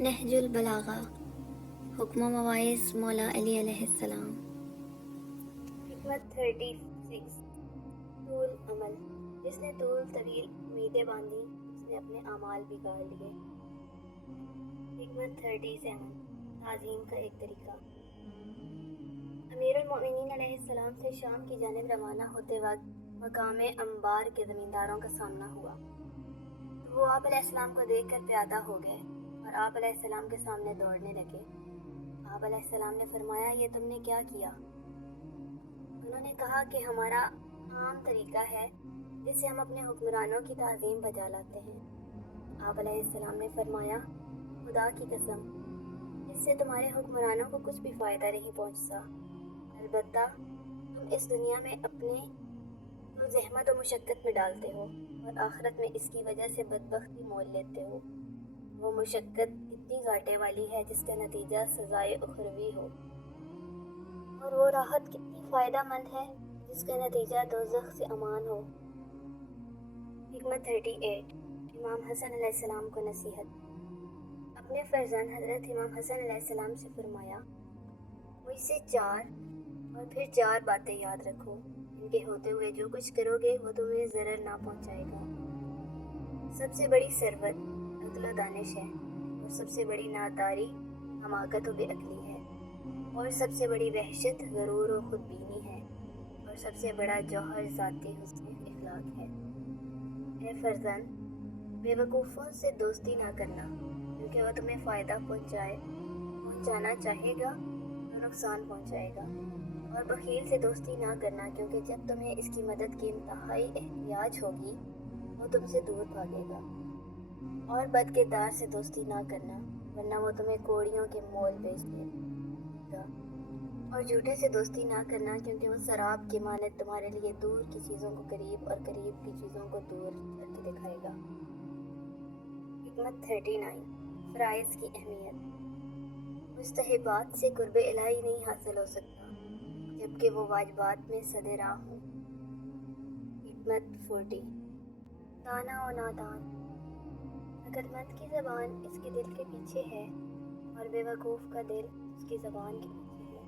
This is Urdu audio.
نہج البلاغہ، حکم و مواعظ مولا علی علیہ السلام۔ حکمت 36 طول عمل، جس نے طول طویل امیدیں باندھی اس نے اپنے اعمال بگاڑ لیے۔ حکمت 37 تعظیم کا ایک طریقہ، امیر المؤمنین علیہ السلام سے شام کی جانب روانہ ہوتے وقت مقام انبار کے زمینداروں کا سامنا ہوا تو وہ آپ علیہ السلام کو دیکھ کر پیادہ ہو گئے اور آپ علیہ السلام کے سامنے دوڑنے لگے۔ آپ علیہ السلام نے فرمایا، یہ تم نے کیا کیا؟ انہوں نے کہا کہ ہمارا عام طریقہ ہے جس سے ہم اپنے حکمرانوں کی تعظیم بجا لاتے ہیں۔ آپ علیہ السلام نے فرمایا، خدا کی قسم، اس سے تمہارے حکمرانوں کو کچھ بھی فائدہ نہیں پہنچتا، البتہ تم اس دنیا میں اپنے تو زحمت و مشقت میں ڈالتے ہو اور آخرت میں اس کی وجہ سے بدبختی مول لیتے ہو۔ وہ مشقت اتنی گھاٹے والی ہے جس کا نتیجہ سزائے اخروی ہو، اور وہ راحت کتنی فائدہ مند ہے جس کا نتیجہ دوزخ سے امان ہو۔ حکمت 38 امام حسن علیہ السلام کو نصیحت، اپنے فرزند حضرت امام حسن علیہ السلام سے فرمایا، مجھ سے 4 اور پھر 4 باتیں یاد رکھو، ان کے ہوتے ہوئے جو کچھ کرو گے وہ تمہیں ضرر نہ پہنچائے گا۔ سب سے بڑی ثروت عقل و دانش ہے، اور سب سے بڑی ناداری حماقت و بے عقلی ہے، اور سب سے بڑی وحشت غرور و خود بینی ہے، اور سب سے بڑا جوہر ذاتی حسن اخلاق ہے۔ اے فرزند، بے وقوفوں سے دوستی نہ کرنا، کیونکہ وہ تمہیں فائدہ پہنچانا چاہے گا تو نقصان پہنچائے گا، اور بخیل سے دوستی نہ کرنا، کیونکہ جب تمہیں اس کی مدد کی انتہائی احتیاج ہوگی وہ تم سے دور بھاگے گا، اور بد کردار سے دوستی نہ کرنا، ورنہ وہ تمہیں کوڑیوں کے مول بیچ دے گا، اور جھوٹے سے دوستی نہ کرنا، کیونکہ وہ سراب کی مانند تمہارے لیے دور کی چیزوں کو قریب اور قریب کی چیزوں کو دور کر کے دکھائے گا۔ حکمت 39 فرائض کی اہمیت، مستحبات سے قرب الہی نہیں حاصل ہو سکتا جبکہ وہ واجبات میں صد راہ ہوں۔ حکمت 40 دانا و نادان، عقل مند کی زبان اس کے دل کے پیچھے ہے، اور بے وقوف کا دل اس کی زبان کے پیچھے ہے۔